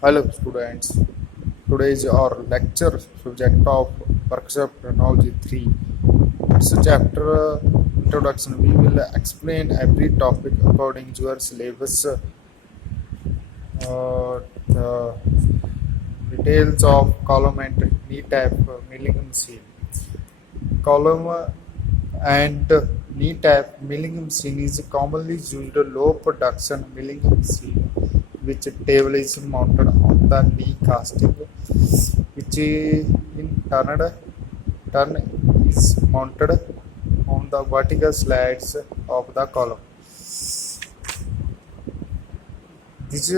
Hello students, today is our lecture subject of workshop technology 3. It's a chapter introduction. We will explain every topic according to your syllabus. The details of column and knee type milling machine. Column and knee type milling machine is commonly used low production milling machine which table is mounted on the knee casting which in turn is mounted on the vertical slides of the column. This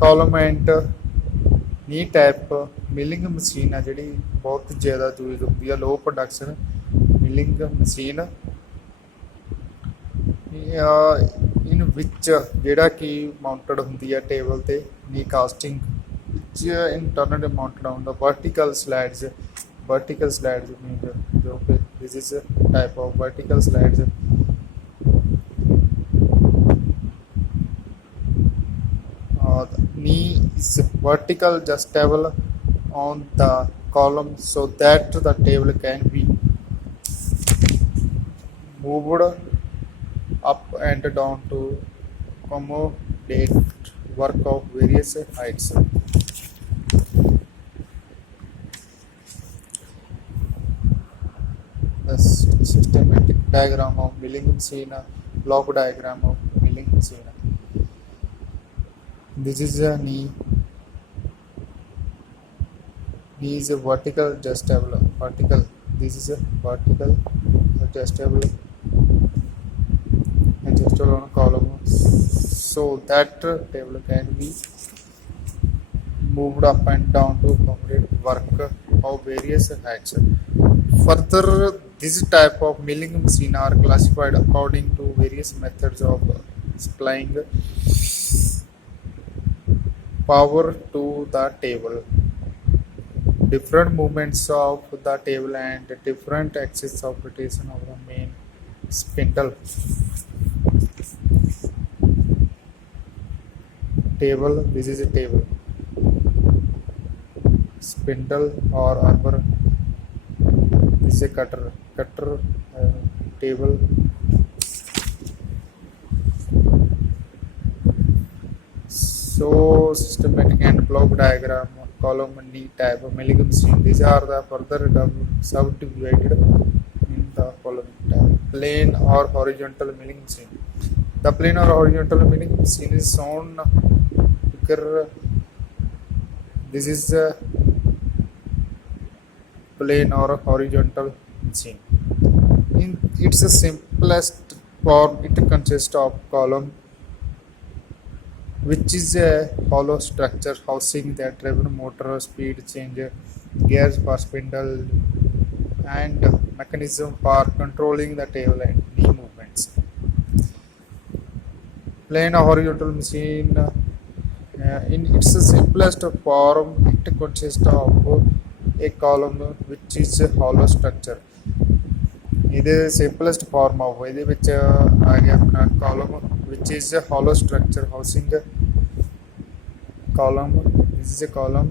column and knee type milling machine है ਜਿਹੜੀ ਬਹੁਤ ਜ਼ਿਆਦਾ use ਹੁੰਦੀ ਹੈ low production milling machine in which ਜਿਹੜਾ ਕਿ mounted ਹੁੰਦੀ ਹੈ ਟੇਬਲ ਤੇ knee casting which in turn mounted on the vertical slides means ਜੋ ਕਿ this is a type of vertical slides. The knee is vertical adjustable on the column so that the table can be moved up and down to accommodate work of various heights. The systematic diagram of milling machine, block diagram of milling machine. This is a knee. Knee is a vertical adjustable. This is a vertical adjustable on a column so that table can be moved up and down to accommodate work of various heights. Further, this type of milling machine are classified according to various methods of supplying power to the table, different movements of the table and different axis of rotation of the main spindle. Table, this is a table. Spindle or arbor, this is a cutter. Table. So systematic and block diagram, column and knee type of milling machine. These are the further subdivided in the following type. Plane or horizontal milling machine. The plane or horizontal milling machine is shown figure. This is a plane or horizontal machine. In its simplest form, it consists of column which is a hollow structure housing the driven motor, speed changer, gears for spindle, and mechanism for controlling the table and knee movements. Plane or horizontal machine, in its simplest form, it consists of a column which is a hollow structure. ਇਹਦੇ simplest form of ਇਹਦੇ ਵਿੱਚ ਆ ਗਿਆ ਆਪਣਾ column which is a hollow structure housing column. This is a column,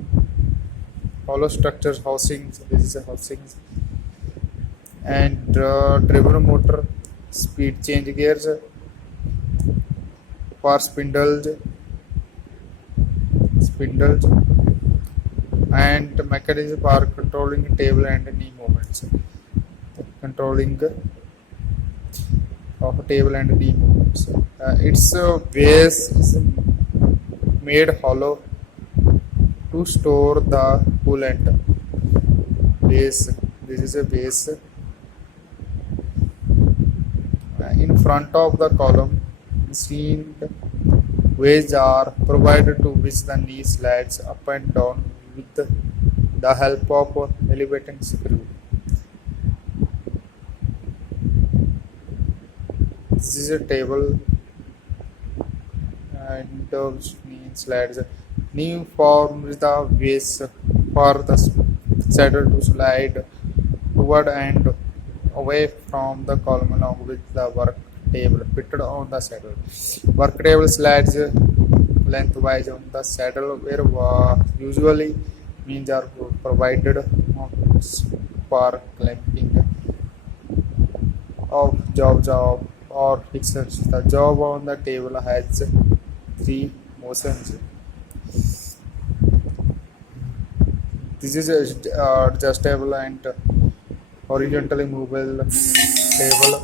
hollow structure housing. So this is a housing and driven motor, speed change gears for spindles and mechanism for controlling table and knee movements. Controlling of table and knee movements. Its base is made hollow to store the coolant. Base. This is a base. In front of the column, machined ways are provided to which the knee slides up and down with the help of elevating screw. This is a table and knee slides. Knee forms the base for the saddle to slide toward and away from the column along with the work table fitted on the saddle. Work table slides lengthwise on the saddle where usually means are provided for clamping of job or fixtures. The job on the table has three motions. This is adjustable and horizontally movable table